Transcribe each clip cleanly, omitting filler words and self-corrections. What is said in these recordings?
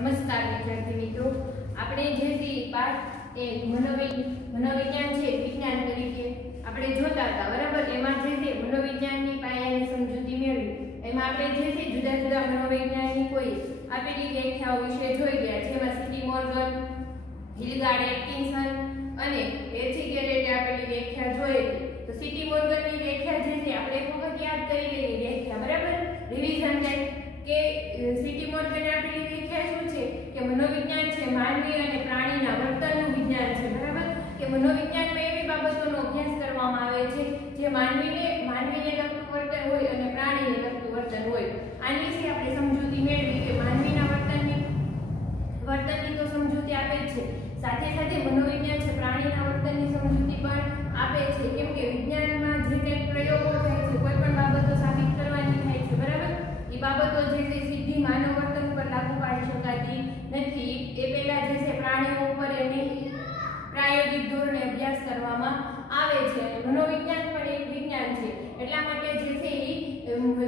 નમસ્કાર વિદ્યાર્થી મિત્રો, આપણે જે પાઠ એ મનોવિજ્ઞાન છે વિજ્ઞાન તરીકે આપણે જોતા હતા, બરાબર. એમાં જે મનોવિજ્ઞાનની પાયાની સમજૂતી મેળવી, એમાં આપણે જે જુદા જુદા મનોવિજ્ઞાનની કોઈ આપેલી વ્યાખ્યાઓ વિશે જોઈ ગયા. જેમાં સીટી મોર્ગન, હિલગાર્ડ, એટકિન્સન અને એચિગેરેટે આપેલી વ્યાખ્યા જોઈ. તો સીટી મોર્ગનની વ્યાખ્યા જે આપણે એક વખત યાદ કરી લેવી વ્યાખ્યા, બરાબર. રિવિઝન ટાઈપ કે સીટી મોર્ગને આપેલી વ્યાખ્યા શું છે કે મનોવિજ્ઞાન છે માનવી અને પ્રાણીના વર્તનનું વિજ્ઞાન છે, બરાબર. કે મનોવિજ્ઞાનમાં એવી બાબતોનો અભ્યાસ કરવામાં આવે છે જે માનવીને લગતું વર્તન હોય અને પ્રાણીને લગતું વર્તન હોય. આની વિશે આપણે સમજૂતી મેળવી કે માનવીના વર્તનની તો સમજૂતી આપે છે, સાથે સાથે મનોવિજ્ઞાન છે પ્રાણીના વર્તનની સમજૂતી પણ આપે છે. કેમ કે વિજ્ઞાનમાં જે કંઈક પ્રયોગો થાય છે, કોઈ પણ બાબતો સાબિત કરવાની થાય છે, બરાબર. એ બાબતો જે સીધી માનવ વર્તન પર લાગુ પાડી શકાતી નથી. એ પહેલા જે પ્રાણીઓ ઉપર એની પ્રાયોગિક ધોરણે અભ્યાસ કરવામાં આવે છે. મનોવિજ્ઞાન પણ એક વિજ્ઞાન છે, એટલા માટે જે છે એ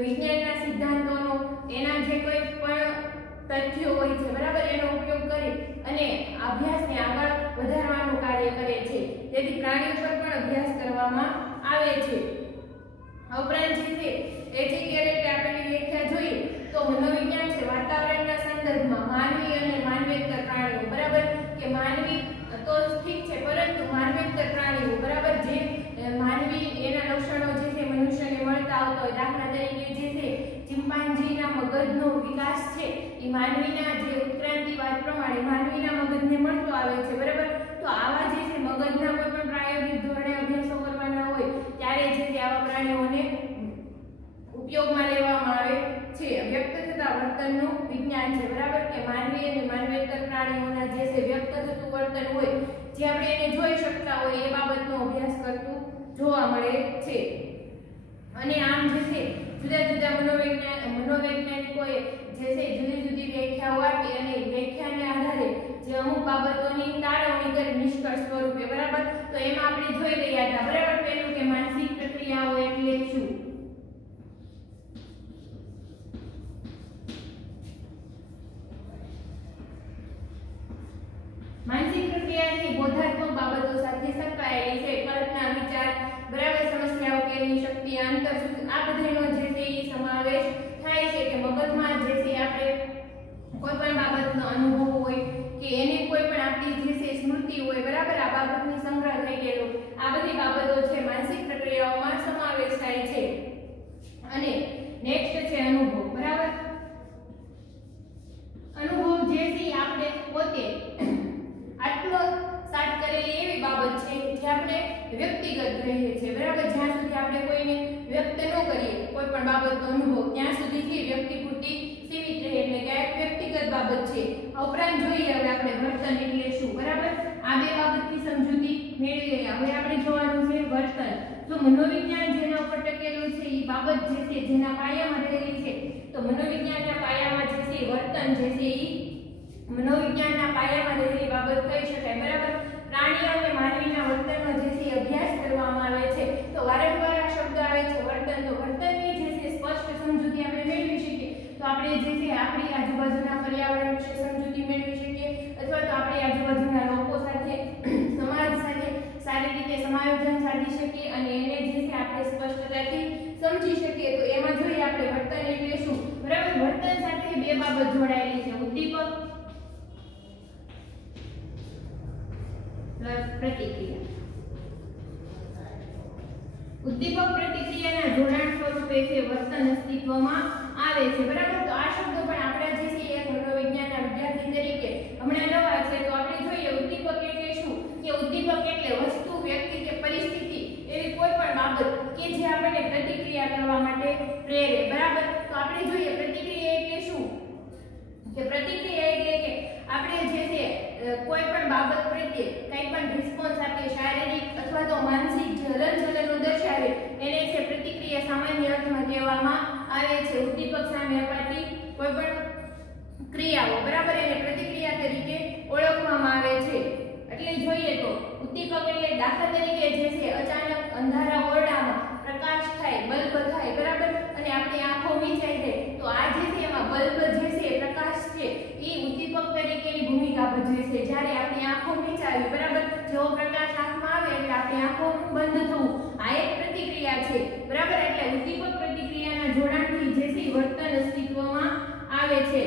વિજ્ઞાનના સિદ્ધાંતોનો એના જે કોઈ પણ તથ્યો હોય છે, બરાબર, એનો ઉપયોગ કરી અને અભ્યાસને આગળ વધારવાનું કાર્ય કરે છે. તેથી પ્રાણીઓ પર પણ અભ્યાસ કરવામાં આવે છે. ઉપરાંત જે એચિગેરેટે આપેલી વ્યાખ્યા જોઈએ તો મનોવિજ્ઞાન છે વાતાવરણના સંદર્ભમાં માનવી અને માનવેતર પ્રાણીઓ, બરાબર. કે માનવી તો ઠીક છે, પરંતુ માનવેતર પ્રાણીઓ, બરાબર, જે માનવી એના લક્ષણો જે છે મનુષ્યને મળતા આવતા હોય. દાખલા તરીકે જે છે ચિમ્પાન્જીના મગજનો વિકાસ છે એ માનવીના જે ઉત્ક્રાંતિવાદ પ્રમાણે માનવીના મગજને મળતો આવે છે, બરાબર. તો આવા જે છે મગજના કોઈ પણ પ્રાયોગિક ધોરણે અભ્યાસો કરવાના હોય ત્યારે જે આવા પ્રાણીઓને ઉપયોગમાં લેવામાં આવે છે. વ્યક્ત થતા વર્તનનું વિજ્ઞાન છે, બરાબર. કે માનવી અને માનવેતર પ્રાણીઓના જે વ્યક્ત થતું વર્તન હોય, જે આપણે એને જોઈ શકતા હોય, એ બાબતનો અભ્યાસ કરતું જોવા મળે છે. અને આમ જે છે જુદા જુદા મનોવૈજ્ઞાનિકોએ જે છે જુદી જુદી વ્યાખ્યાઓ આપી અને વ્યાખ્યાને આધારે જે અમુક બાબતોની તારવણી કરી નિષ્કર્ષ સ્વરૂપે, બરાબર. તો એમાં આપણે જોઈ રહ્યા હતા, બરાબર. પહેલું કે માનસિક પ્રક્રિયાઓ એટલે શું? માનસિક પ્રક્રિયા છે બોધાત્મક બાબતો સાથે સંકળાયેલી છે. કલ્પના, વિચાર, બરાબર, સમસ્યા ઉકેલની શક્તિ, આંતરસૂઝ, આ બધાનો જે છે એ સમાવેશ થાય છે. કે મગજમાં જે છે આપણે કોઈ પણ બાબતનો અનુભવ હોય કે એને કોઈ પણ આપણી જે છે સ્મૃતિ હોય, બરાબર, આ બાબતની સંગ્રહ થઈ ગયેલો, આ બધી બાબતો છે માનસિક પ્રક્રિયાઓમાં સમાવેશ થાય છે. અને નેક્સ્ટ છે અનુભવ, બરાબર. અનુભવ જે છે આપણે પોતે આત્મસાત કરેલી એવી બાબત છે જે આપણે વ્યક્તિગત રહીએ છીએ, બરાબર. જ્યાં સુધી આપણે કોઈને વ્યક્ત ન કરીએ કોઈ પણ બાબતનો અનુભવ, ત્યાં સુધીથી વ્યક્તિ પૂરતી સીમિત રહે, એટલે કે એક વ્યક્તિગત બાબત છે. ઉપરાંત જોઈએ હવે આપણે વર્તન એટલે શું, બરાબર. આ બે બાબતની સમજૂતી મેળવી રહ્યા. હવે આપણે જોવાનું છે વર્તન. તો મનોવિજ્ઞાન જેના ઉપર ટકેલું છે એ બાબત જે છે જેના પાયામાં રહેલી છે, તો મનોવિજ્ઞાનના પાયામાં જે છે વર્તન જે છે એ મનોવિજ્ઞાનના પાયામાં રહેલી બાબત કહી શકાય, બરાબર. પ્રાણીઓ અને માનવીના વર્તનનો જે છે અભ્યાસ કરવામાં આવે છે. તો વારંવાર આ શબ્દ આવે છે વર્તન. તો વર્તનની જે છે સ્પષ્ટ સમજૂતી આપણે મેળવી શકીએ તો આપણે જે છે આપણી આજુબાજુના પર્યાવરણ વિશે સમજૂતી મેળવી શકીએ, અથવા તો આપણી આજુબાજુના લોકો સાથે, સમાજ સાથે સારી રીતે સમાયોજન સાધી શકીએ અને એને જે છે આપણે સ્પષ્ટતાથી સમજી શકીએ. તો એમાં જોઈએ આપણે વર્તન એટલે શું, બરાબર. વર્તન સાથે બે બાબત જોડાયેલી છે, ઉદ્દીપક પ્લસ પ્રતિક્રિયા. ઉદ્દીપક પ્રતિક્રિયાના જોડાણ સ્વરૂપે છે વર્તન અસ્તિત્વમાં આવે છે, બરાબર. તો આ શબ્દો પણ આપણા જે છે એક મનોવિજ્ઞાનના વિદ્યાર્થી તરીકે હમણાં નવા છે, તો આપણે જોઈએ ઉદ્દીપક એટલે શું. કે ઉદ્દીપક એટલે વસ્તુ, વ્યક્તિ કે પરિસ્થિતિ એવી કોઈ પણ બાબત કે જે આપણને પ્રતિક્રિયા કરવા માટે પ્રેરે, બરાબર. તો આપણે જોઈએ પ્રતિક્રિયા એટલે શું. કે પ્રતિક્રિયા એટલે કે આપણે જે છે કોઈ પણ બાબત પ્રત્યે કંઈ પણ રિસ્પોન્સ આપીએ, શારીરિક અથવા તો માનસિક જે હલનચલનો દર્શાવે એને છે પ્રતિક્રિયા સામાન્ય અર્થમાં કહેવામાં આવે છે. ઉદ્દીપક સામે અપાતી કોઈ પણ ક્રિયાઓ, બરાબર, એને પ્રતિક્રિયા તરીકે ઓળખવામાં આવે છે. એટલે જોઈએ તો ઉદ્દીપક એટલે દાખલા તરીકે જે છે અચાનક અંધારા ઓરડામાં પ્રકાશ થાય, બલ્બ થાય, બરાબર, અને આપણી આંખો મીચાઈ જાય, તો આ જે છે એમાં બલ્બ જે છે પ્રકાશ છે એ ઉદ્દીપક જ્યારે આપણી આંખો મીચાવી, બરાબર, જેવો પ્રકાશ આંખમાં આવે એટલે આપણી આંખો બંધ થવું, આ એક પ્રતિક્રિયા છે, બરાબર. એટલે ઉદ્દીપક પ્રતિક્રિયાના જોડાણથી જે છે વર્તન અસ્તિત્વમાં આવે છે.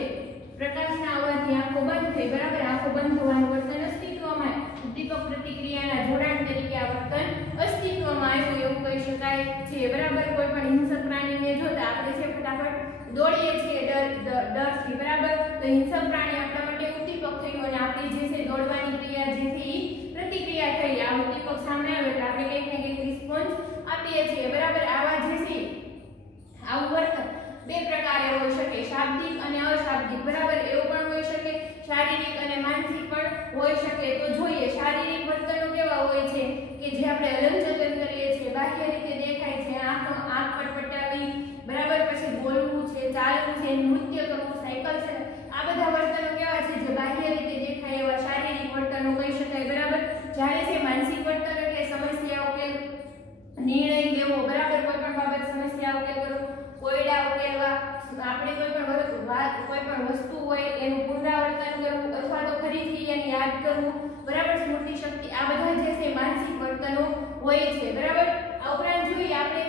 પ્રકાશના આવવાથી આંખો બંધ થઈ, બરાબર, આંખો બંધ થવાનું વર્તન અસ્તિત્વમાં, ઉદ્દીપક પ્રતિક્રિયાના જોડાણ તરીકે આ વર્તન અસ્તિત્વમાં આવ્યું એવું કહી શકાય છે, બરાબર. કોઈ પણ હિંસક પ્રાણીને જોતા આપણે છે ફટાફટ દોડીએ છીએ ડરથી, બરાબર. તો હિંસક પ્રાણી આપણા માટે ઉદ્દીપક થયું અને આપણી જે છે દોડવાની ક્રિયા જે છે એ પ્રતિક્રિયા થઈ. આ ઉદ્દીપક સામે આવે એટલે આપણે કંઈક ને કંઈક રિસ્પોન્સ આપીએ છીએ, બરાબર. આવા જે છે આવું વર્તન બે પ્રકારે હોઈ શકે, શાબ્દિક અને અશાબ્દિક, બરાબર. એવું પણ હોઈ શકે, શારીરિક અને માનસિક પણ હોઈ શકે. તો જોઈએ શારીરિક વર્તનો કેવા હોય છે કે જે આપણે હલનચલન કરીએ છીએ, બાહ્ય રીતે દેખાય છે, આંખ પટપટાવી, બરાબર, પછી બોલવું છે, ચાલવું છે, નૃત્ય કરવું, સાયકલ છે, આ બધા વર્તનો કેવા છે જે બાહ્ય રીતે દેખાય એવા શારીરિક વર્તનો કહી શકાય, બરાબર. જ્યારે છે માનસિક વર્તન એટલે સમસ્યા ઉકેલ, નિર્ણય લેવો, બરાબર, કોઈ પણ બાબત સમસ્યા ઉકેલ કરવો, કોયડા ઉકેલવા, આપણે કોઈ પણ વસ્તુ હોય એનું પુનરાવર્તન કરવું અથવા તો ફરીથી એને યાદ કરવું, બરાબર, સ્મૃતિ શક્તિ, આ બધા જે છે માનસિક વર્તનો હોય છે, બરાબર. આ ઉપરાંત જોઈએ આપણે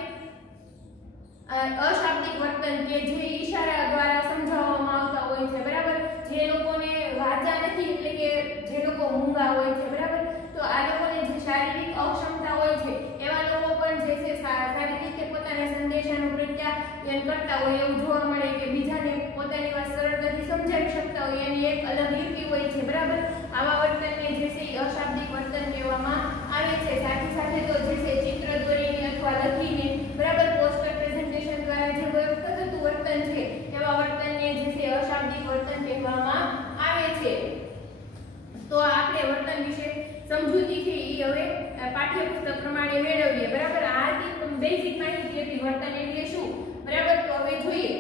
અશાબ્દિક વર્તન કે જે ઈશારા દ્વારા સમજાવવામાં આવતા હોય છે, બરાબર. જે લોકોને વાચા નથી એટલે કે જે લોકો મૂંગા હોય છે, બરાબર, તો આ લોકોને જે શારીરિક અક્ષમતા હોય છે એવા લોકો પણ જે છે સારી રીતે પોતાના સંદેશાનું પ્રત્યાયન કરતા હોય એવું જોવા મળે કે બીજાને પોતાની વાત સરળતાથી સમજાવી શકતા હોય એની એક અલગ લીટી હોય છે, બરાબર. આવા વર્તનને જે છે અશાબ્દિક વર્તન કહેવામાં આવે છે. સાથે સાથે તો જે છે ચિત્ર દોરીને અથવા લખીને, બરાબર, પોસ્ટર પ્રેઝન્ટેશન દ્વારા જે થતું વર્તન છે એવા વર્તનને જે છે અશાબ્દિક વર્તન કહેવામાં આવે છે. તો આપણે વર્તન વિશે સમજૂતી છે એ હવે પાઠ્યપુસ્તક પ્રમાણે મેળવીએ, બરાબર. આ બેઝિક માહિતી હતી વર્તન એટલે શું, બરાબર. તો હવે જોઈએ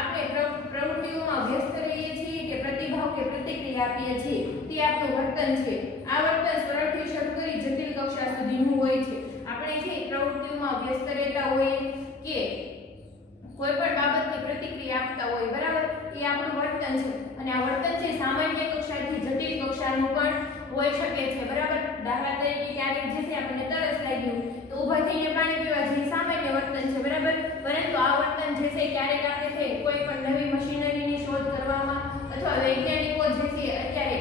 આપણે પ્રવૃત્તિઓમાં વ્યસ્ત રહીએ છીએ કે પ્રતિભાવ કે પ્રતિક્રિયા આપીએ છીએ તે આપણું વર્તન છે. આ વર્તન સરળથી શરૂ કરી જટિલ કક્ષા સુધીનું હોય છે. આપણે છે પ્રવૃત્તિઓમાં વ્યસ્ત રહેતા હોય કે કોઈ પણ બાબતની પ્રતિક્રિયા આપતા હોય, બરાબર, એ આપણું વર્તન છે. અને આ વર્તન છે સામાન્ય કક્ષાથી જટિલ કક્ષાનું પણ હોઈ શકે છે, બરાબર. દાખલા તરીકે ક્યારેક જે છે આપણને તરસ લાગ્યું તો ઊભા થઈને પાણી પીવા જે સામાન્ય વર્તન છે, બરાબર. પરંતુ આ વર્તન જે છે ક્યારેક આપણે છે કોઈ પણ નવી મશીનરીની શોધ કરવામાં અથવા વૈજ્ઞાનિકો જે છે અત્યારે,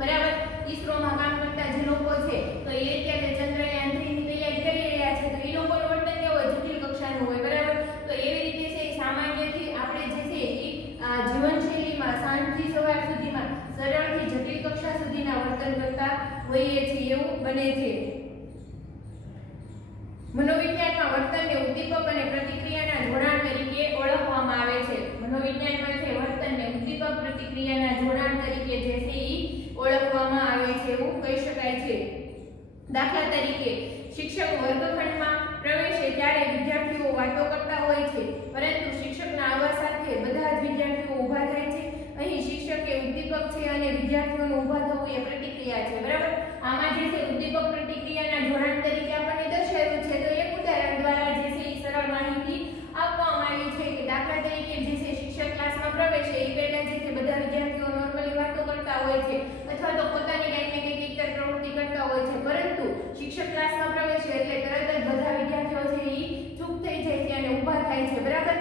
બરાબર, ઈસરોમાં કામ કરતા જે લોકો છે તો એ અત્યારે ચંદ્રયાન 3 ની તૈયારી કરી રહ્યા છે, તો એ લોકોનું વર્તન કેવું હોય, જટિલ કક્ષાનું હોય, બરાબર. તો એવી રીતે છે સામાન્યથી આપણે જે છે એ જીવનશૈલીમાં સાંજથી સવાર સુધીમાં સરળથી જટિલ કક્ષા સુધીના વર્તન કરતા હોઈએ છીએ એવું બને છે. મનોવિજ્ઞાનમાં વર્તનને ઉદ્દીપક અને પ્રતિક્રિયાના જોડાણ તરીકે ઓળખવામાં આવે છે. મનોવિજ્ઞાનમાં છે વર્તનને ઉદ્દીપક પ્રતિક્રિયાના જોડાણ તરીકે જે છે એ ઓળખવામાં આવે છે એવું કહી શકાય છે. દાખલા તરીકે શિક્ષક વર્ગખંડમાં પ્રવેશે ત્યારે વિદ્યાર્થીઓ વાતો કરતા હોય છે, પરંતુ શિક્ષકના આવવા સાથે બધા જ વિદ્યાર્થીઓ ઊભા થાય છે. અહીં શિક્ષક એ ઉદ્દીપક છે અને વિદ્યાર્થીઓનું ઊભા થવું એ પ્રતિક્રિયા છે, બરાબર. આમાં જે છે ઉદ્દીપક પ્રતિક્રિયાના જોડાણ તરીકે આપણને દર્શાવ્યું છે. તો એક ઉદાહરણ દ્વારા જે છે એ સરળ માહિતી આપવામાં આવી છે કે દાખલા તરીકે જે છે શિક્ષક ક્લાસમાં પ્રવેશે એ પહેલા જે છે બધા વિદ્યાર્થીઓ નોર્મલી વાતો કરતા હોય છે અથવા તો પોતાની કંઈક ને કંઈક ઇતર પ્રવૃત્તિ કરતા હોય છે, પરંતુ શિક્ષક ક્લાસમાં પ્રવેશે એટલે તરત જ બધા વિદ્યાર્થીઓ છે એ ચૂપ થઈ જાય છે અને ઊભા થાય છે, બરાબર.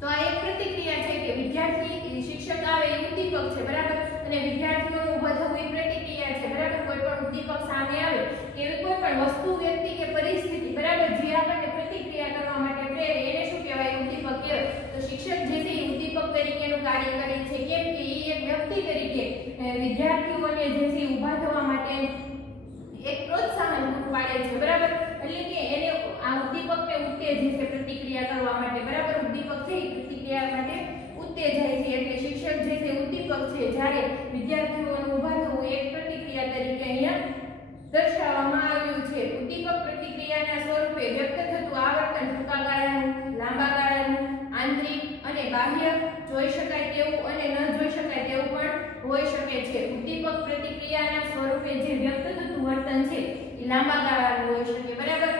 તો આ એક પ્રતિક્રિયા છે કે વિદ્યાર્થી શિક્ષક આવે એ ઉદ્દીપક છે, બરાબર, અને વિદ્યાર્થીઓનું ઊભા થવું એ પ્રતિક્રિયા છે, બરાબર. કોઈ પણ ઉદ્દીપક સામે આવે કે એવી કોઈ પણ વસ્તુ, વ્યક્તિ કે પરિસ્થિતિ, બરાબર, જે આપણને પ્રતિક્રિયા કરવા માટે પ્રેરે એને શું કહેવાય, ઉદ્દીપક કહેવાય. તો શિક્ષક જે છે એ ઉદ્દીપક તરીકેનું કાર્ય કરે છે, કેમ કે એ એક વ્યક્તિ તરીકે વિદ્યાર્થીઓને જે છે ઊભા થવા માટે એક પ્રોત્સાહન પૂરું પાડે છે, બરાબર. એટલે કે એને આ ઉદ્દીપકને ઉત્તેજે છે પ્રતિક્રિયા કરવા માટે, બરાબર. ઉદ્દીપક છે એ પ્રતિક્રિયા માટે ઉત્તેજાય છે એટલે શિક્ષક જે છે ઉદ્દીપક છે, જ્યારે વિદ્યાર્થીઓને ઊભા થવું એક પ્રતિક્રિયા તરીકે અહીંયા દર્શાવવામાં આવ્યું છે. ઉદ્દીપક પ્રતિક્રિયાના સ્વરૂપે વ્યક્ત થતું આવર્તન ટૂંકા ગાળાનું, લાંબા ગાળાનું, આંતરિક અને બાહ્ય, જોઈ શકાય તેવું અને ન જોઈ શકાય તેવું પણ હોઈ શકે છે. ઉદ્દીપક પ્રતિક્રિયાના સ્વરૂપે જે વ્યક્ત થતું વર્તન છે એ લાંબા ગાળાનું હોઈ શકે, બરાબર,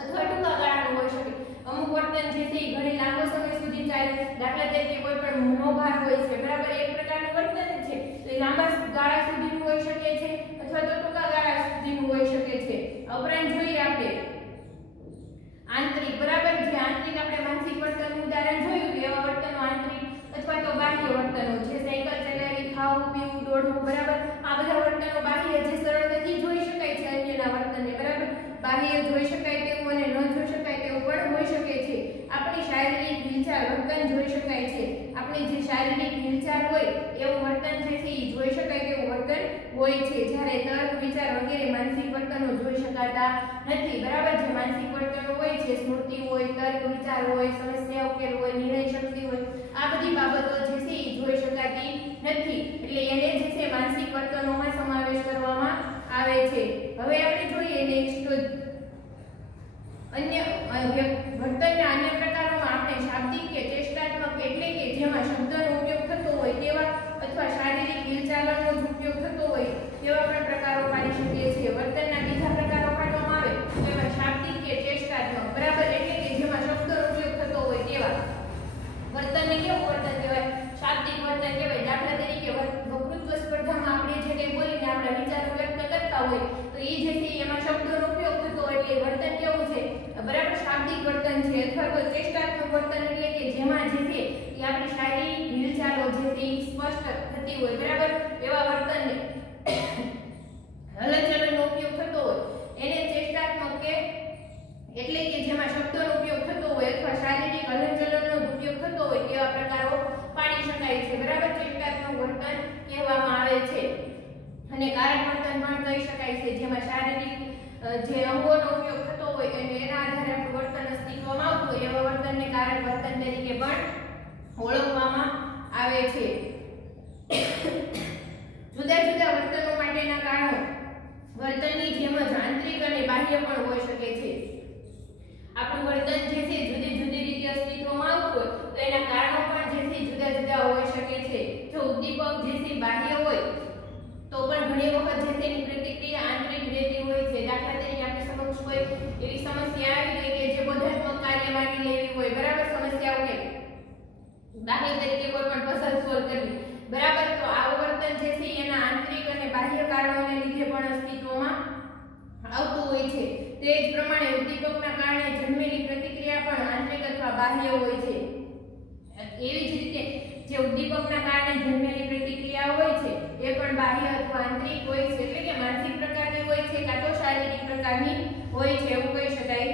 અથવા ટૂંકા ગાળાનું હોઈ શકે. અમુક વર્તન જે છે એ ઘણી લાંબો સમય સુધી ચાલે. દાખલા તરીકે કોઈ પણ મનોભાર હોય છે, બરાબર, એક પ્રકારનું વર્તન છે, તો તે લાંબા ગાળા સુધીનું હોઈ શકે છે અથવા તો ટૂંકા ગાળા સુધીનું હોઈ શકે છે. ઉપરાંત જોઈએ આપણે આંતરિક, બરાબર. જે આંતરિક આપણે માનસિક વર્તનનું ઉદાહરણ જોયું કે એવા વર્તનો આંતરિક અથવા તો બાહ્ય વર્તનો, જે સાયકલ ચલાવી, ખાવું પીવું, દોડવું, બરાબર. આ બધા વર્તનો બાહ્ય જે સરળતાથી જોઈ શકાય છે અન્યના વર્તનને, બરાબર. બાહ્ય જોઈ શકાય તેવું અને ન જોઈ શકાય તેવું પણ હોઈ શકે છે. આપણી શારીરિક હિલચાલ વર્તન જોઈ શકાય છે. આપણી જે શારીરિક હિલચાલ હોય એવું વર્તન જે છે એ જોઈ શકાય તેવું વર્તન હોય છે, જ્યારે તર્ક, વિચાર વગેરે માનસિક વર્તનો જોઈ શકાતા નથી, બરાબર. જે માનસિક વર્તનો હોય છે, સ્મૃતિ હોય, તર્ક વિચાર હોય, સમસ્યા ઉકેલ હોય, નિર્ણય શક્તિ હોય, આ બધી બાબતો જે છે એ જોઈ શકાતી નથી, એટલે એને જે છે માનસિક વર્તનોમાં સમાવેશ કરવામાં આવે છે. હવે આપણે જોઈએ નેક્સ્ટ અન્ય વર્તનના અન્ય પ્રકારોમાં આપણે શાબ્દિક કે ચેષ્ટાત્મક, એટલે કે જેમાં શબ્દનો ઉપયોગ થતો હોય તેવા અથવા શારીરિક હિલચાલનો ઉપયોગ થતો હોય તેવા પણ પ્રકારો પાડી શકીએ છીએ. વર્તનના બીજા પ્રકારો પાડવામાં આવે તો એમાં શાબ્દિક કે ચેષ્ટાત્મક, બરાબર, એટલે કે જેમાં શબ્દનો ઉપયોગ થતો હોય તેવા વર્તનને કેવું વર્તન કહેવાય? શાબ્દિક વર્તન કહેવાય. દાખલા તરીકે વક્તૃત્વ સ્પર્ધામાં આપણે જે કંઈ બોલીને આપણા વિચારો વ્યક્ત કરતા હોય તો એ જે છે એમાં શબ્દોનો ઉપયોગ થતો હોય એટલે વર્તન કેવું છે? બરાબર, શાબ્દિક વર્તન છે. અથવા તો ચેષ્ટાત્મક વર્તન એટલે કે જેમાં જે છે એ આપણી શારીરિક હિલચાલો જે છે એ સ્પષ્ટ થતી હોય, બરાબર, એવા વર્તનને હલનચલનનો ઉપયોગ થતો હોય એને ચેષ્ટાત્મક કે એટલે કે જેમાં શબ્દોનો ઉપયોગ થતો હોય અથવા શારીરિક હલનચલનનો ઉપયોગ થતો હોય તેવા પ્રકારો પાડી શકાય છે, બરાબર. ચેષ્ટાત્મક વર્તન કહેવામાં આવે છે. અને કારક વર્તન પણ કહી શકાય છે, જેમાં શારીરિક જે અંગોનો ઉપયોગ થતો હોય અને એના આધારે આપણું વર્તન અસ્તિત્વમાં આવતું હોય એવા વર્તનને કારક વર્તન તરીકે પણ ઓળખવામાં આવે છે. જુદા જુદા વર્તનો માટેના કારણો વર્તનની જેમ જ આંતરિક અને બાહ્ય પણ હોઈ શકે છે. આપણું વર્તન જે છે જુદી જુદી રીતે અસ્તિત્વમાં આવતું હોય તો એના કારણો પણ જે છે જુદા જુદા હોઈ શકે છે. જો ઉદ્દીપક જે છે બાહ્ય હોય તો પણ ઘણી વખત જે તેની પ્રતિક્રિયા આંતરિક રહેતી હોય છે. દાખલા તરીકે આપણી સમક્ષ કોઈ એવી સમસ્યા આવી ગઈ કે જે બોધાત્મક કાર્ય માની લેવી હોય, બરાબર, સમસ્યાઓ કે દાખલા તરીકે કોઈ પણ પઝલ સોલ્વ કરવી, બરાબર, તો આવું વર્તન જે છે એના આંતરિક અને બાહ્ય કારણોને લીધે પણ અસ્તિત્વમાં આવતું હોય છે. તે જ પ્રમાણે ઉદ્દીપકના કારણે જન્મેલી પ્રતિક્રિયા પણ આંતરિક અથવા બાહ્ય હોય છે. એવી જ રીતે જે ઉદ્દીપકના કારણે જન્મેલી પ્રતિક્રિયા હોય છે એ પણ બાહ્ય અથવા આંતરિક હોય છે, એટલે કે માનસિક પ્રકારની હોય છે કાં તો શારીરિક પ્રકારની હોય છે એવું કહી શકાય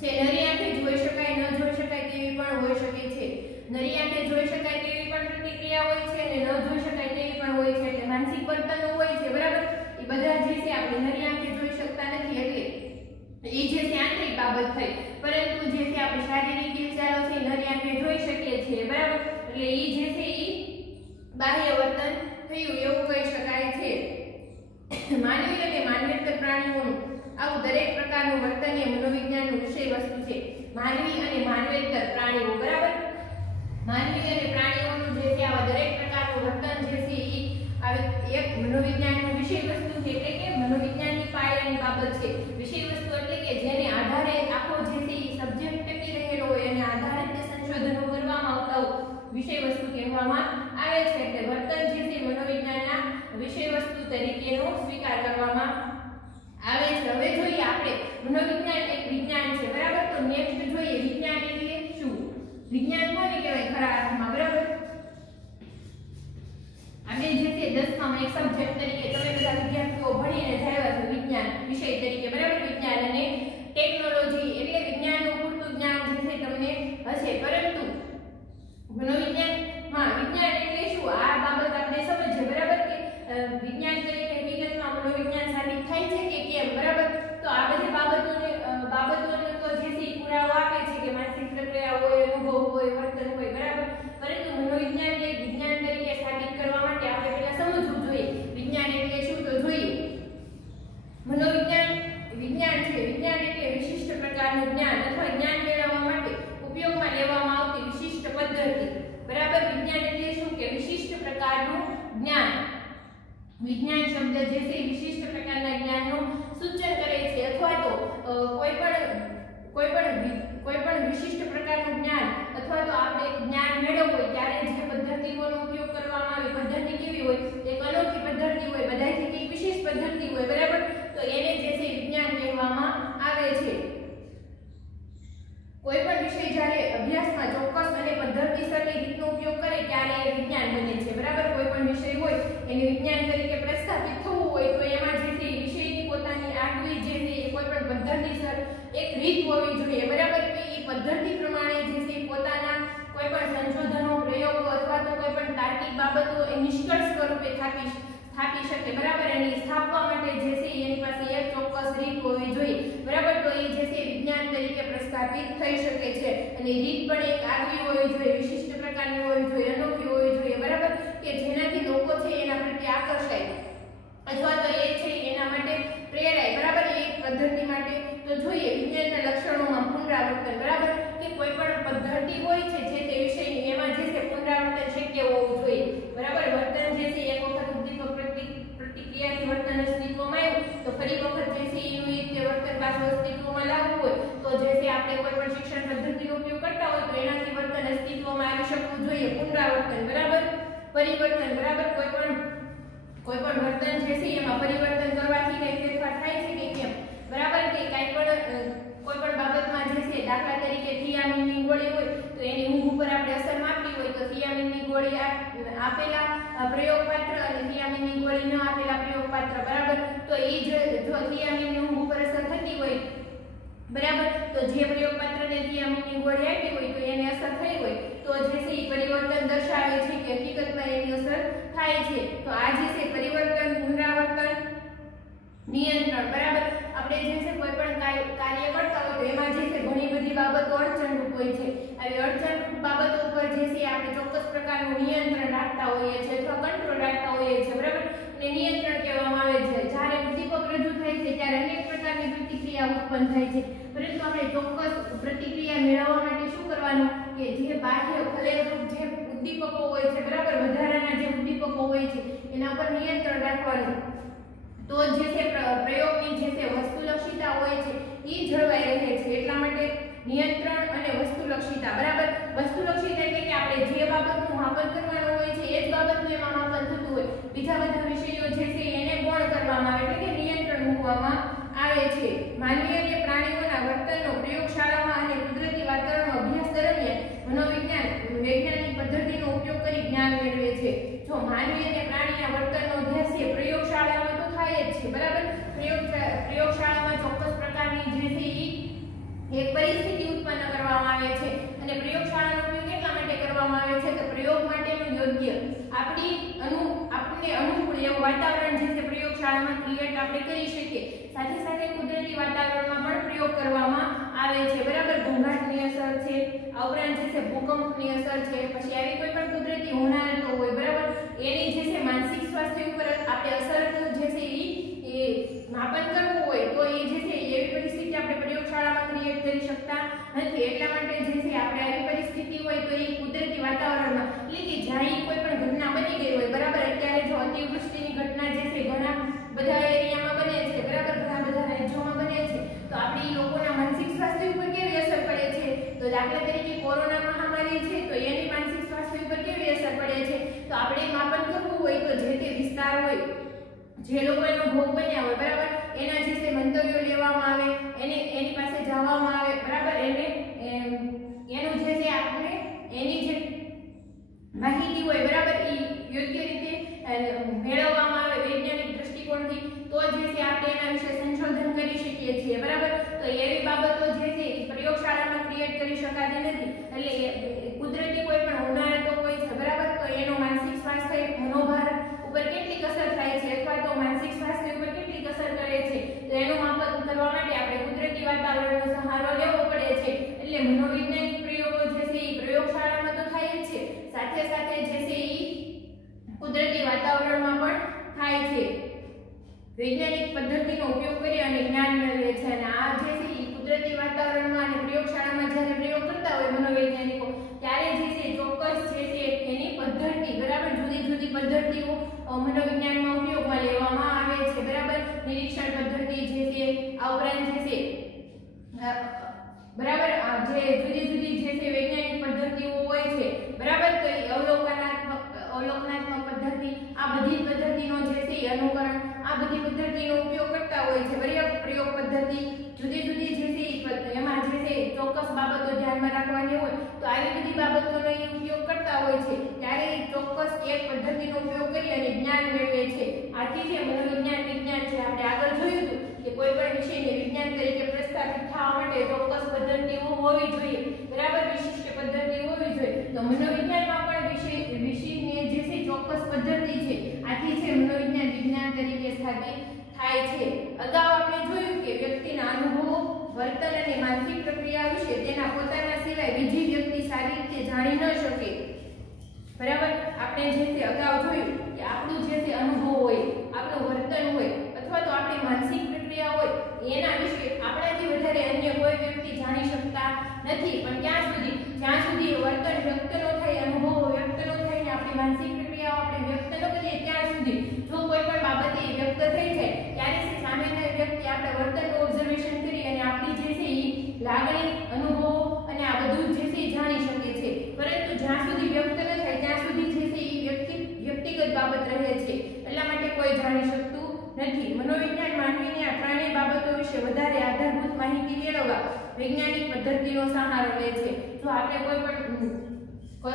છે. નરી આંખે જોઈ શકાય, ન જોઈ શકાય તેવી પણ હોઈ શકે છે. નરી આંખે જોઈ શકાય તેવી પણ પ્રતિક્રિયા હોય છે અને ન જોઈ શકાય તેવી પણ હોય છે, એટલે માનસિક વર્તનો હોય છે, બરાબર. એ બધા જે છે આપણે નરી આંખે જોઈ શકતા નથી એટલે એ જે છે આંતરિક બાબત થઈ, પરંતુ જે છે આપણે શારીરિક હિલચાલો છે નરી આંખે જોઈ શકીએ છીએ, બરાબર, એટલે એ જે છે એ બાહ્ય વર્તન થયું એવું કહી શકાય છે. માનવી અને માનવેતર પ્રાણીઓનું આવું દરેક પ્રકારનું વર્તન એ મનોવિજ્ઞાનનું વિષય વસ્તુ છે. માનવી અને માનવેતર પ્રાણીઓ, બરાબર, માનવી અને પ્રાણીઓનું જે છે આવા દરેક પ્રકારનું વર્તન જે છે એ એક મનોવિજ્ઞાનનું વિષય વસ્તુ છે, એટલે કે મનોવિજ્ઞાનની પાયાની બાબત છે. વિષય વસ્તુ એટલે કે જેને આધારે આખો જે છે એ સબ્જેક્ટ ટકી રહેલો હોય અને આધારે તે સંશોધનો કરવામાં આવતા હોય વિષય વસ્તુ કહેવામાં આવે છે. એટલે વર્તન જે છે મનોવિજ્ઞાનના વિષય વસ્તુ તરીકેનો સ્વીકાર કરવામાં આવે છે. હવે જોઈએ આપણે મનોવિજ્ઞાન એક વિજ્ઞાન છે, બરાબર. તો નેક્સ્ટ જોઈએ વિજ્ઞાન એટલે શું? વિજ્ઞાન કોને કહેવાય ખરા અર્થમાં, બરાબર. આપણે જે છે 10માં એક સબ્જેક્ટ તરીકે તમે બધા વિદ્યાર્થીઓ ભણીને આવ્યા છો વિજ્ઞાન વિષય તરીકે, બરાબર. વિજ્ઞાન અને ટેકનોલોજી એટલે વિજ્ઞાનનું પૂરતું જ્ઞાન જે છે તમને હશે, પરંતુ મનોવિજ્ઞાનમાં વિજ્ઞાન એટલે શું આ બાબત આપણે સમજીએ, બરાબર. કે વિજ્ઞાન તરીકે હકીકતમાં મનોવિજ્ઞાન સાબિત થાય છે કે કેમ, બરાબર. તો આ બધી બાબતોને તો જે છે પુરાવો આપે છે કે માનસિક પ્રક્રિયા હોય, અનુભવ હોય, વર્તન હોય, બરાબર. પરંતુ મનોવિજ્ઞાન એક વિજ્ઞાન તરીકે સાબિત કરવા માટે આપણે પહેલા સમજવું જોઈએ વિજ્ઞાન એટલે શું. તો જોઈએ મનોવિજ્ઞાન વિજ્ઞાન છે. વિજ્ઞાન એટલે વિશિષ્ટ પ્રકારનું જ્ઞાન અથવા જ્ઞાન મેળવવા માટે ઉપયોગમાં લેવામાં આવતી વિશિષ્ટ પદ્ધતિ, બરાબર. વિજ્ઞાન એટલે શું કે વિશિષ્ટ પ્રકારનું જ્ઞાન. વિજ્ઞાન શબ્દ જે છે વિશિષ્ટ પ્રકારના જ્ઞાનનું સૂચન કરે છે અથવા તો કોઈ પણ વિશિષ્ટ પ્રકારનું જ્ઞાન અથવા તો આપણે જ્ઞાન મેળવવું હોય ત્યારે જે પદ્ધતિઓનો ઉપયોગ કરવામાં આવે પદ્ધતિ કેવી હોય કોઈ પણ વિષય જ્યારે અભ્યાસમાં ચોક્કસ અને પદ્ધતિસરની રીતનો ઉપયોગ કરે ત્યારે એ વિજ્ઞાન બને છે બરાબર કોઈ પણ વિષય હોય એને વિજ્ઞાન તરીકે પ્રસ્થાપિત થવું હોય તો એમાં જે છે વિષયની પોતાની આગવી જે છે કોઈ પણ પદ્ધતિસર એક રીત હોવી જોઈએ બરાબર કે એ પદ્ધતિ પ્રમાણે જે છે પોતાના કોઈ પણ સંશોધનો પ્રયોગો અથવા તો કોઈ પણ તાર્કિક બાબતો એ નિષ્કર્ષ સ્વરૂપે સ્થાપી શકે બરાબર એની સ્થાપવા માટે જે છે એની પાસે એક ચોક્કસ રીત હોવી જોઈએ બરાબર તો એ જે છે વિજ્ઞાન તરીકે પ્રસ્થાપિત થઈ શકે છે અને રીત પણ એક આગવી હોવી જોઈએ વિશિષ્ટ પ્રકારની હોવી જોઈએ અનોખી હોવી જોઈએ બરાબર કે જેનાથી લોકો છે એના પ્રત્યે આકર્ષાય અથવા તો એ છે એના માટે પ્રેરાય બરાબર એ પદ્ધતિ માટે તો જોઈએ વિજ્ઞાનના લક્ષણોમાં પુનરાવર્તન બરાબર કે કોઈ પણ પદ્ધતિ હોય છે જે તે વિષયની એમાં જે છે પુનરાવર્તન શક્ય હોવું જોઈએ બરાબર વર્તન જે છે એક વખત ઉદ્દીપક પ્રતિક્રિયાથી વર્તન અસ્તિત્વમાં આવ્યું તો ફરી વખત જે છે એનું એ વર્તન પાછું અસ્તિત્વમાં લાવવું હોય તો જે છે આપણે કોઈ પણ શિક્ષણ પદ્ધતિનો ઉપયોગ કરતા હોય તો એનાથી વર્તન અસ્તિત્વમાં આવી શકવું જોઈએ પુનરાવર્તન બરાબર પરિવર્તન બરાબર કોઈ પણ વર્તન જે છે એમાં પરિવર્તન કરવાથી કઈ ફેરફાર થાય છે કે કેમ બરાબર કે કઈ પણ કોઈ પણ બાબતમાં જે છે દાખલા તરીકે થિયામીનની ગોળી હોય તો એની ઊંઘ ઉપર આપણે અસર માપવી હોય તો થિયામીનની ગોળી આપેલા પ્રયોગપાત્ર અને થિયામીનની ગોળી ન આપેલા પ્રયોગપાત્ર બરાબર તો એ જો થિયામીનની ઊંઘ ઉપર અસર થતી હોય બરાબર તો જે પ્રયોગપાત્રને થિયામીનની ગોળી આપી હોય તો એને અસર થઈ હોય તો જે છે એ પરિવર્તન દર્શાવે છે કે હકીકતમાં એની અસર થાય છે તો આ જે છે પરિવર્તન પુનરાવર્તન નિયંત્રણ બરાબર આપણે જે છે કોઈ પણ કાર્ય કરતા હોય તો એમાં જે છે ઘણી બધી બાબતો અડચણરૂપ હોય છે આવી અડચણરૂપ બાબતો ઉપર જે છે આપણે ચોક્કસ પ્રકારનું નિયંત્રણ રાખતા હોઈએ છીએ અથવા કંટ્રોલ રાખતા હોઈએ છીએ બરાબર અને નિયંત્રણ કહેવામાં આવે છે જ્યારે ઉદ્દીપક રજૂ થાય છે ત્યારે અનેક પ્રકારની પ્રતિક્રિયા ઉત્પન્ન થાય છે પરંતુ આપણે ચોક્કસ પ્રતિક્રિયા મેળવવા માટે શું કરવાનું કે જે બાહ્ય ખલેલરૂપ જે ઉદ્દીપકો હોય છે બરાબર વધારાના જે ઉદ્દીપકો હોય છે એના પર નિયંત્રણ રાખવાનું તો જે છે પ્રયોગની જે છે વસ્તુલક્ષિતા હોય છે એ જળવાઈ રહે છે એટલા માટે નિયંત્રણ અને વસ્તુલક્ષિતા બરાબર વસ્તુલક્ષિતા એટલે કે આપણે જે બાબતનું માપન કરવાનું હોય છે એ જ બાબતનું એમાં માપન થતું હોય બીજા બધા વિષયો જે છે એને ગૌણ કરવામાં આવે એટલે કે નિયંત્રણ મૂકવામાં આવે છે માનવી અને પ્રાણીઓના વર્તનનો પ્રયોગશાળામાં અને કુદરતી વાતાવરણમાં અભ્યાસ દરમિયાન મનોવિજ્ઞાન વૈજ્ઞાનિક પદ્ધતિનો ઉપયોગ કરી જ્ઞાન મેળવે છે જો માનવી અને પ્રાણીના વર્તનનો અભ્યાસ છે પ્રયોગશાળામાં તો થાય જ છે બરાબર પ્રયોગશાળામાં ચોક્કસ પ્રકારની જે છે એક પરિસ્થિતિ ઉત્પન્ન કરવામાં આવે છે અને પ્રયોગશાળાનો ઉપયોગ એટલા માટે કરવામાં આવે છે કે પ્રયોગ માટેનું યોગ્ય આપણને અનુકૂળ એવું વાતાવરણ જે છે પ્રયોગશાળામાં ક્રિએટ આપણે કરી શકીએ સાથે સાથે કુદરતી વાતાવરણમાં પણ પ્રયોગ કરવામાં આવે છે બરાબર ઘોંઘાટની અસર છે આ ઉપરાંત જે છે ભૂકંપની અસર છે પછી આવી કોઈ પણ કુદરતી હોનારતો હોય બરાબર એની જે છે માનસિક સ્વાસ્થ્ય ઉપર આપણે અસર જે છે એ માપન કરવું હોય તો એ જે છે એવી પરિસ્થિતિ આપણે પ્રયોગશાળામાં ક્રિએટ કરી શકતા નથી એટલા માટે જે છે આપણે આવી પરિસ્થિતિ હોય તો એ કુદરતી વાતાવરણમાં એટલે કે જ્યાં કોઈ પણ ઘટના બની ગઈ હોય બરાબર અત્યારે જો અતિવૃષ્ટિની ઘટના જે છે ઘણા બધા એરિયામાં બને છે બરાબર ઘણા બધા રાજ્યોમાં બને છે તો આપણી લોકોના માનસિક સ્વાસ્થ્ય ઉપર કેવી અસર પડે છે તો દાખલા તરીકે કોરોના મહામારી છે તો એની માનસિક સ્વાસ્થ્ય ઉપર કેવી અસર પડે છે તો આપણે માપન કરવું હોય તો જે તે વિસ્તાર હોય જે લોકો એનો ભોગ બન્યા હોય બરાબર એના જે છે મંતવ્યો લેવામાં આવે એની પાસે જવામાં આવે બરાબર એનું જે છે આપણે એની જે માહિતી હોય બરાબર એ યોગ્ય રીતે મેળવવામાં આવે વૈજ્ઞાનિક દ્રષ્ટિકોણથી તો જે છે આપણે એના વિશે સંશોધન કરી શકીએ છીએ બરાબર તો એવી બાબતો જે છે એ પ્રયોગશાળામાં ક્રિએટ કરી શકાતી નથી એટલે કુદરતી કોઈ પણ હોનારતો હોય છે બરાબર તો એનો માનસિક સ્વાસ્થ્ય મનોભાર ઉપર કેટલીક અસર થાય છે અથવા તો માનસિક સ્વાસ્થ્ય ઉપર કેટલીક અસર કરે છે તો એનું માપન કરવા માટે આપણે કુદરતી વાતાવરણનો સહારો લેવો પડે છે એટલે મનોવૈજ્ઞાનિક પ્રયોગો જે છે એ પ્રયોગશાળામાં તો થાય જ છે સાથે સાથે જે છે એ કુદરતી વાતાવરણમાં પણ થાય છે વૈજ્ઞાનિક પદ્ધતિનો ઉપયોગ કરી અને જ્ઞાન મેળવે છે અને આ જે છે એ કુદરતી વાતાવરણમાં અને પ્રયોગશાળામાં જ્યારે પ્રયોગ કરતા હોય મનોવૈજ્ઞાનિકો ત્યારે જે છે ચોક્કસ જે છે એની પદ્ધતિ બરાબર જુદી જુદી પદ્ધતિઓ મનોવિજ્ઞાનમાં ઉપયોગમાં લેવામાં આવે છે બરાબર નિરીક્ષણ પદ્ધતિ જે છે આ ઉપરાંત જે છે બરાબર જે જુદી જુદી જે છે વૈજ્ઞાનિક પદ્ધતિઓ હોય છે બરાબર તો એ અવલોકનાત્મક પદ્ધતિ આ બધી પદ્ધતિનો જે છે અનુકરણ આ બધી પદ્ધતિનો ઉપયોગ કરતા હોય છે બરાબર પ્રયોગ પદ્ધતિ જુદી જુદી જે છે એમાં જે છે ચોક્કસ બાબતો ધ્યાનમાં રાખવાની હોય તો આવી બધી બાબતોનો એ ઉપયોગ કરતા હોય છે, ત્યારે એ ચોક્કસ એક પદ્ધતિનો ઉપયોગ કરી અને જ્ઞાન મેળવે છે. આથી જે મનોવિજ્ઞાન વિજ્ઞાન છે, આપણે આગળ જોયું હતું કે કોઈ પણ વિષયને વિજ્ઞાન તરીકે પ્રસ્થાપિત થવા માટે ચોક્કસ પદ્ધતિઓ હોવી જોઈએ, બરાબર, વિશિષ્ટ પદ્ધતિ હોવી જોઈએ. તો મનોવિજ્ઞાનમાં પણ વિષયની જે છે ચોક્કસ પદ્ધતિ છે, આથી છે મનોવિજ્ઞાન વિજ્ઞાન તરીકે સ્થાપિત થાય છે. અગાઉ આપણે જોયું કે વ્યક્તિના અનુભવો, વર્તન અને માનસિક પ્રક્રિયા વિશે તેના પોતાના સિવાય બીજી વ્યક્તિ સારી રીતે જાણી ન શકે, બરાબર. આપણે જે છે અગાઉ જોયું કે આપણું જે છે અનુભવ હોય, આપણું વર્તન હોય અથવા તો આપણી માનસિક પ્રક્રિયા હોય, એના વિશે આપણાથી વધારે અન્ય કોઈ વ્યક્તિ જાણી શકતા નથી. પણ જ્યાં સુધી વર્તન વ્યક્ત ન થાય, અનુભવો વ્યક્ત ન થાય ને આપણી માનસિક પ્રક્રિયાઓ આપણે વ્યક્ત ન કરીએ ત્યાં સુધી જો કોઈ પણ બાબતે વ્યક્ત થઈ જાય ત્યારે સામેના વ્યક્તિ આપણા વર્તનનું ઓબ્ઝર્વેશન કરી અને આપણી જે છે એ લાગણી, અનુભવો અને આ બધું જે છે જાણી શકે છે. પરંતુ જ્યાં સુધી વ્યક્ત ન થાય ત્યાં સુધી જે છે એ વ્યક્તિગત બાબત રહે છે, એટલા માટે કોઈ જાણી શકતું નથી. મનોવિજ્ઞાન માનવીને આ ત્રણેય બાબતો વિશે વધારે આધારભૂત માહિતી મેળવવા વૈજ્ઞાનિક પદ્ધતિનો સહારો લે છે. જો આપણે કોઈ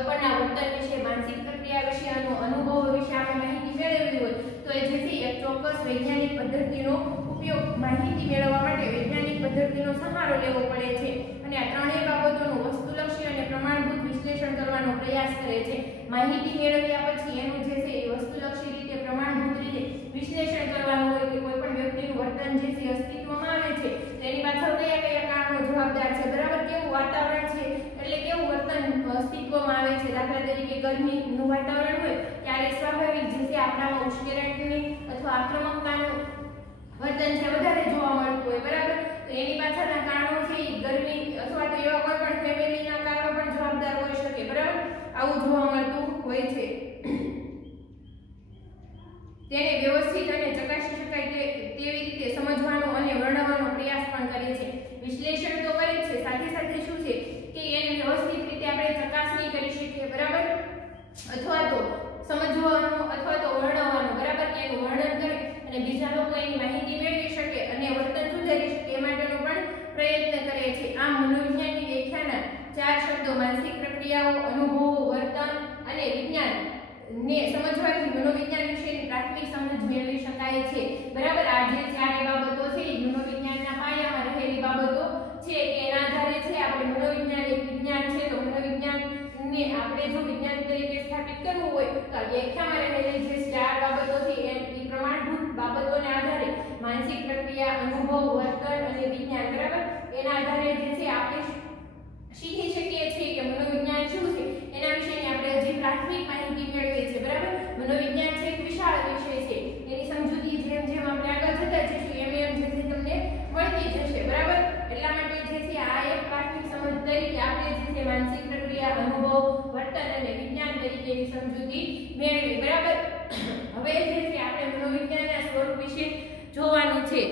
પણના વર્તન વિશે, માનસિક પ્રક્રિયા વિશે, અનુભવો વિશે આપણે માહિતી મેળવવી હોય તો એ જે છે એક ચોક્કસ વૈજ્ઞાનિક પદ્ધતિનો ઉપયોગ માહિતી મેળવવા માટે વૈજ્ઞાનિક પદ્ધતિનો સહારો લેવો પડે છે. અને આ ત્રણેય બાબતોનું વસ્તુલક્ષી અને પ્રમાણભૂત વિશ્લેષણ કરવાનો પ્રયાસ કરે છે. માહિતી મેળવ્યા પછી એનું જે છે એ વસ્તુલક્ષી રીતે, પ્રમાણભૂત રીતે વિશ્લેષણ કરવાનું હોય કે કોઈ પણ વ્યક્તિનું વર્તન જે છે અસ્તિત્વમાં આવે છે તેની પાછળ કયા કયા કારણો જવાબદાર છે, બરાબર, કેવું વાતાવરણ છે એટલે કેવું વર્તન અસ્તિત્વમાં આવે છે. દાખલા તરીકે ગરમીનું વાતાવરણ હોય ત્યારે સ્વાભાવિક જે છે આપણામાં ઉશ્કેરણીની અથવા આક્રમકતાનું વર્તન છે વધારે જોવા મળતું હોય, બરાબર. તો એની પાછળના કારણો છે એ ગરમી અથવા તો એવા કોઈ પણ ફેમિલીના કારણો પણ જવાબદાર હોઈ શકે, બરાબર. આવું જોવા મળતું હોય છે. તેને વ્યવસ્થિત અને ચકાસી શકાય તેવી રીતે સમજવાનો અને વર્ણવવાનો પ્રયાસ પણ કરે છે. વિશ્લેષણ તો કરે છે, સાથે સાથે શું છે કે એને વ્યવસ્થિત રીતે આપણે ચકાસણી કરી શકીએ, બરાબર, અથવા તો સમજવાનો અથવા તો વર્ણવવાનો, બરાબર, કે એનું વર્ણન કરે અને બીજા લોકો એની માહિતી મેળવી શકે અને વર્તન સુધારી શકે એ માટેનો પણ પ્રયત્ન કરે છે. આમ મનોવિજ્ઞાનની વ્યાખ્યાના 4 શબ્દો માનસિક પ્રક્રિયાઓ, અનુભવો, વર્તન અને વિજ્ઞાન ને સમજવાથી મનોવિજ્ઞાન વિશેની પ્રાથમિક સમજ મેળવી શકાય છે, બરાબર. આ જે 4 બાબતો છે એ મનોવિજ્ઞાનના પાયામાં રહેલી બાબતો છે કે એના આધારે છે આપણે મનોવિજ્ઞાન એક વિજ્ઞાન છે. તો મનોવિજ્ઞાનને આપણે જો વિજ્ઞાન તરીકે સ્થાપિત કરવું હોય તો વ્યાખ્યામાં રહેલી જે 4 બાબતો છે એ પ્રમાણભૂત બાબતોને આધારે માનસિક પ્રક્રિયા, અનુભવ, વર્તન અને વિજ્ઞાન, બરાબર, એના આધારે જે છે આપણે શીખી શકીએ છીએ કે મનોવિજ્ઞાન શું છે, એના વિશેની આપણે હજી પ્રાથમિક માહિતી મેળવીએ છીએ, બરાબર. મનોવિજ્ઞાન છે એક વિશાળ વિષય છે, એની સમજૂતી જેમ જેમ આપણે આગળ જતા જઈશું એમ એમ જે તમને મળતી જશે, બરાબર. એટલા માટે જે છે આ એક પ્રાથમિક સમજ તરીકે આપણે જે છે માનસિક પ્રક્રિયા, અનુભવ, વર્તન અને વિજ્ઞાન તરીકેની સમજૂતી મેળવી, બરાબર. હવે જે છે આપણે મનોવિજ્ઞાનના સ્વરૂપ વિશે જોવાનું છે.